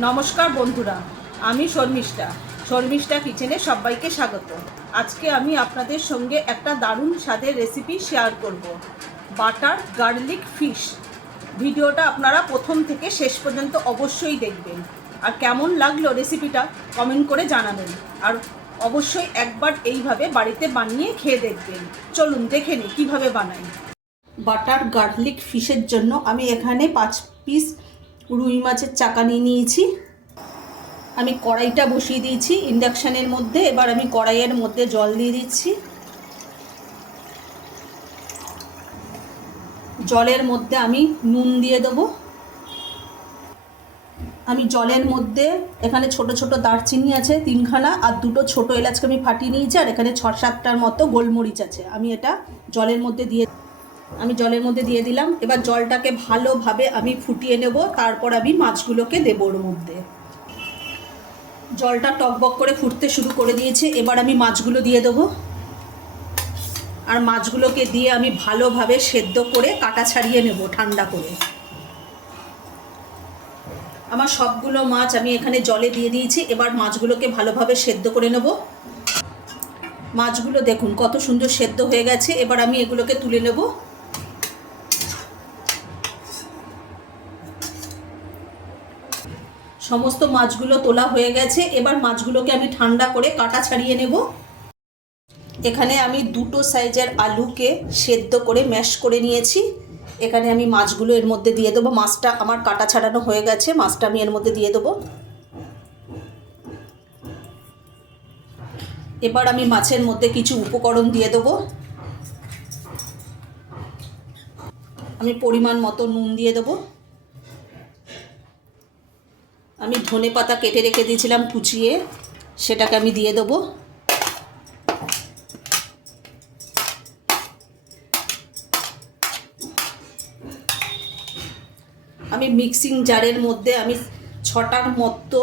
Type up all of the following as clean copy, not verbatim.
নমস্কার বন্ধুরা, আমি শর্মিষ্ঠা কিচেনে সবাইকে স্বাগত। আজকে আমি আপনাদের সঙ্গে একটা দারুণ স্বাদের রেসিপি শেয়ার করব, বাটার গার্লিক ফিশ। ভিডিওটা আপনারা প্রথম থেকে শেষ পর্যন্ত অবশ্যই দেখবেন, আর কেমন লাগলো রেসিপিটা কমেন্ট করে জানাবেন, আর অবশ্যই একবার এইভাবে বাড়িতে বানিয়ে খেয়ে দেখবেন। চলুন দেখে নিই কীভাবে বানাই। বাটার গার্লিক ফিশের জন্য আমি এখানে 5 পিস রুই মাছের চাকা নিয়ে নিয়েছি। আমি কড়াইটা বসিয়ে দিয়েছি ইন্ডাকশানের মধ্যে। এবার আমি কড়াইয়ের মধ্যে জল দিয়ে দিচ্ছি। জলের মধ্যে আমি নুন দিয়ে দেবো। আমি জলের মধ্যে এখানে ছোট ছোট দারচিনি আছে 3খানা, আর 2টো ছোট এলাচকে আমি ফাটিয়ে নিয়েছি, আর এখানে 6-7টার মতো গোলমরিচ আছে। আমি এটা জলের মধ্যে দিয়ে দিলাম। এবার জলটাকে ভালোভাবে আমি ফুটিয়ে নেব, তারপর আমি মাছগুলোকে দেবো ওর মধ্যে। জলটা টকবক করে ফুটতে শুরু করে দিয়েছে। এবার আমি মাছগুলো দিয়ে দেবো, আর মাছগুলোকে দিয়ে আমি ভালোভাবে সেদ্ধ করে কাটা ছাড়িয়ে নেব ঠান্ডা করে। আমার সবগুলো মাছ আমি এখানে জলে দিয়ে দিয়েছি। এবার মাছগুলোকে ভালোভাবে সেদ্ধ করে নেব। মাছগুলো দেখুন কত সুন্দর সেদ্ধ হয়ে গেছে। এবার আমি এগুলোকে তুলে নেব। সমস্ত মাছগুলো তোলা হয়ে গেছে। এবার মাছগুলোকে আমি ঠান্ডা করে কাটা ছাড়িয়ে নেব। এখানে আমি 2টো সাইজের আলুকে সেদ্ধ করে ম্যাশ করে নিয়েছি। এখানে আমি মাছগুলো এর মধ্যে দিয়ে দেবো। মাছটা আমার কাটা ছাড়ানো হয়ে গেছে, মাছটা আমি এর মধ্যে দিয়ে দেবো। এবার আমি মাছের মধ্যে কিছু উপকরণ দিয়ে দেবো। আমি পরিমাণ মতো নুন দিয়ে দেবো। আমি ধনেপাতা কেটে রেখে দিয়েছিলাম কুচিয়ে, সেটাকে আমি দিয়ে দেবো। আমি মিক্সিং জারের মধ্যে আমি 6টার মতো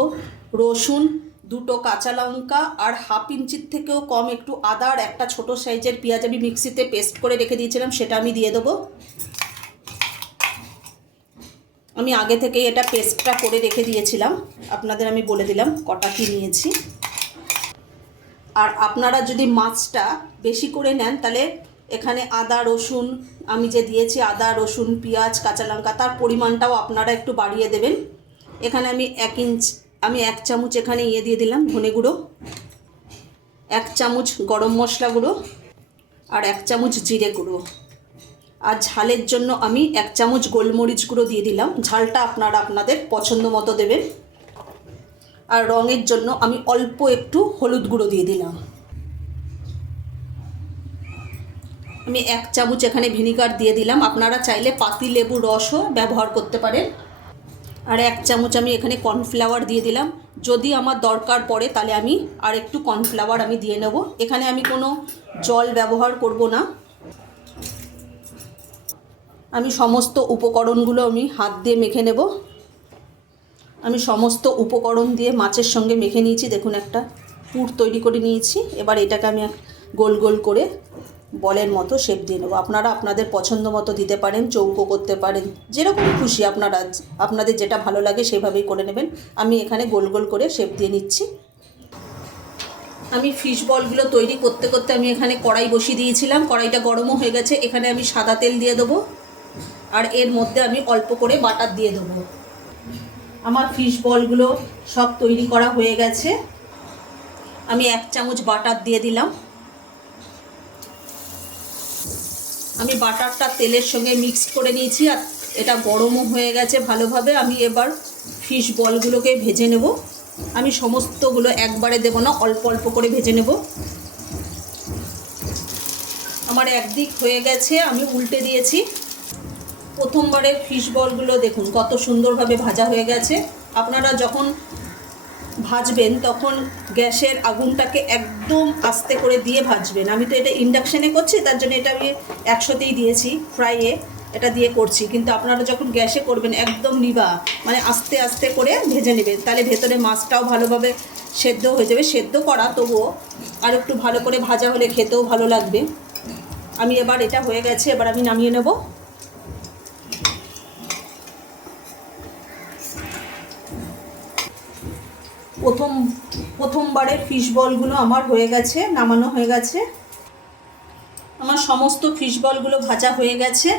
রসুন, 2টো কাঁচা লঙ্কা, আর 1/2 ইঞ্চির থেকেও কম একটু আদা, আর একটা ছোটো সাইজের পেঁয়াজ আমি মিক্সিতে পেস্ট করে রেখে দিয়েছিলাম, সেটা আমি দিয়ে দেবো। আমি আগে থেকেই এটা পেস্টটা করে রেখে দিয়েছিলাম, আপনাদের আমি বলে দিলাম কটা কি নিয়েছি। আর আপনারা যদি মাছটা বেশি করে নেন তাহলে এখানে আদা রসুন আমি যে দিয়েছি, আদা রসুন পেঁয়াজ কাঁচা লঙ্কা, তার পরিমাণটাও আপনারা একটু বাড়িয়ে দেবেন। এখানে আমি 1 চামচ এখানে দিয়ে দিলাম ধনে গুঁড়ো, 1 চামচ গরম মশলা গুঁড়ো, আর 1 চামচ জিরে গুঁড়ো। আর ঝালের জন্য আমি 1 চামচ গোলমরিচ গুঁড়ো দিয়ে দিলাম। ঝালটা আপনারা আপনাদের পছন্দ মতো দেবেন। আর রঙের জন্য আমি অল্প একটু হলুদ গুঁড়ো দিয়ে দিলাম। আমি 1 চামচ এখানে ভিনিগার দিয়ে দিলাম। আপনারা চাইলে পাতিলেবুর রসও ব্যবহার করতে পারেন। আর 1 চামচ আমি এখানে কর্নফ্লাওয়ার দিয়ে দিলাম। যদি আমার দরকার পড়ে তাহলে আমি আর একটু কর্নফ্লাওয়ার আমি দিয়ে নেব। এখানে আমি কোনো জল ব্যবহার করব না। আমি সমস্ত উপকরণগুলো আমি হাত দিয়ে মেখে নেব। আমি সমস্ত উপকরণ দিয়ে মাছের সঙ্গে মেখে নিয়েছি। দেখুন একটা পুর তৈরি করে নিয়েছি। এবার এটাকে আমি গোল গোল করে বলের মতো শেপ দিয়ে নেব। আপনারা আপনাদের পছন্দ মতো দিতে পারেন, চৌকো করতে পারেন, যেরকম খুশি আপনাদের যেটা ভালো লাগে সেভাবেই করে নেবেন। আমি এখানে গোল গোল করে শেপ দিয়ে নিচ্ছি। আমি ফিশ বলগুলো তৈরি করতে করতে আমি এখানে কড়াই বসিয়ে দিয়েছিলাম। কড়াইটা গরমও হয়ে গেছে। এখানে আমি সাদা তেল দিয়ে দেবো, আর এর মধ্যে আমি অল্প করে বাটার দিয়ে দেবো। আমার ফিশ বলগুলো সব তৈরি করা হয়ে গেছে। আমি 1 চামচ বাটার দিয়ে দিলাম। আমি বাটারটা তেলের সঙ্গে মিক্সড করে নিয়েছি, আর এটা গরমও হয়ে গেছে ভালোভাবে। আমি এবার ফিশ বলগুলোকে ভেজে নেব। আমি সমস্তগুলো একবারে দেব না, অল্প অল্প করে ভেজে নেব। আমার একদিক হয়ে গেছে, আমি উল্টে দিয়েছি। প্রথমবারে ফিশ বলগুলো দেখুন কত সুন্দরভাবে ভাজা হয়ে গেছে। আপনারা যখন ভাজবেন তখন গ্যাসের আগুনটাকে একদম আস্তে করে দিয়ে ভাজবেন। আমি তো এটা ইন্ডাকশানে করছি, তার জন্য এটা আমি 100তেই দিয়েছি, ফ্রাইয়ে এটা দিয়ে করছি। কিন্তু আপনারা যখন গ্যাসে করবেন একদম নিভা, মানে আস্তে আস্তে করে ভেজে নেবেন, তাহলে ভেতরে মাছটাও ভালোভাবে সেদ্ধ হয়ে যাবে। সেদ্ধ করা তবুও আর একটু ভালো করে ভাজা হলে খেতেও ভালো লাগবে। আমি এবার এটা হয়ে গেছে, এবার আমি নামিয়ে নেব। প্রথমবারের ফিশ বলগুলো আমার হয়ে গেছে, নামানো হয়ে গেছে। আমার সমস্ত ফিশ বলগুলো ভাজা হয়ে গেছে।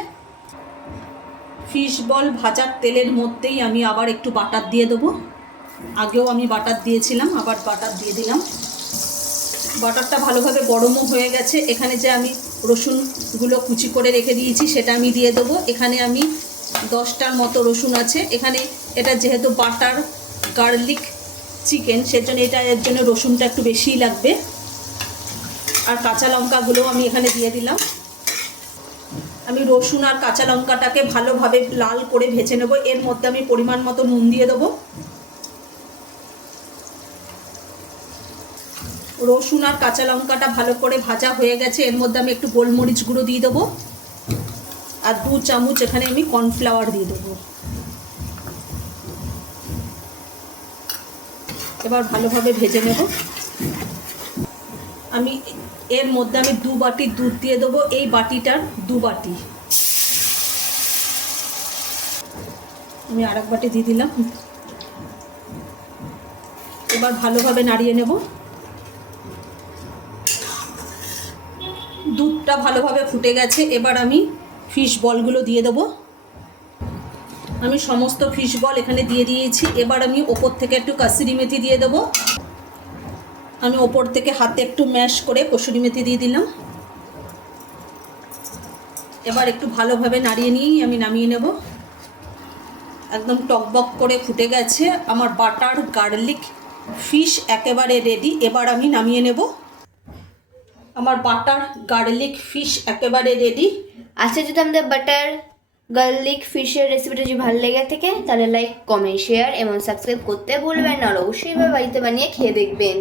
ফিশ বল ভাজার তেলের মধ্যেই আমি আবার একটু বাটার দিয়ে দেবো। আগেও আমি বাটার দিয়েছিলাম, আবার বাটার দিয়ে দিলাম। বাটারটা ভালোভাবে গরমও হয়ে গেছে। এখানে যে আমি রসুনগুলো কুচি করে রেখে দিয়েছি সেটা আমি দিয়ে দেবো। এখানে আমি 10টার মতো রসুন আছে। এখানে এটা যেহেতু বাটার গার্লিক চিকেন, সেজন্য এর জন্য রসুনটা একটু বেশিই লাগবে। আর কাঁচা লঙ্কাগুলো আমি এখানে দিয়ে দিলাম। আমি রসুন আর কাঁচা লঙ্কাটাকে ভালোভাবে লাল করে ভেজে নেব। এর মধ্যে আমি পরিমাণ মতো নুন দিয়ে দেবো। রসুন আর কাঁচা লঙ্কাটা ভালো করে ভাজা হয়ে গেছে। এর মধ্যে আমি একটু গোলমরিচ গুঁড়ো দিয়ে দেবো আর 2 চামচ এখানে আমি কর্নফ্লাওয়ার দিয়ে দেবো। এবার ভালোভাবে ভেজে নেব। আমি এর মধ্যে আমি 2 বাটি দুধ দিয়ে দেবো। এই বাটিটার 2 বাটি। আমি আরেক বাটি দিয়ে দিলাম। এবার ভালোভাবে নাড়িয়ে নেব। দুধটা ভালোভাবে ফুটে গেছে। এবার আমি ফিশ বলগুলো দিয়ে দেবো। আমি সমস্ত ফিশ বল এখানে দিয়ে দিয়েছি। এবার আমি ওপর থেকে একটু কাসুরি মেথি দিয়ে দেবো। আমি ওপর থেকে হাতে একটু ম্যাশ করে কসুরি মেথি দিয়ে দিলাম। এবার একটু ভালোভাবে নাড়িয়ে নিয়েই আমি নামিয়ে নেব। একদম টকবক করে ফুটে গেছে। আমার বাটার গার্লিক ফিশ একেবারে রেডি। এবার আমি নামিয়ে নেব। আমার বাটার গার্লিক ফিশ একেবারে রেডি। আচ্ছা, যদি আমাদের বাটার গার্লিক ফিশের রেসিপিটা যদি ভালো লেগে থাকে তাহলে লাইক, কমেন্ট, শেয়ার এবং সাবস্ক্রাইব করতে ভুলবেন না। আর অবশ্যই বাড়িতে বানিয়ে খেয়ে দেখবেন।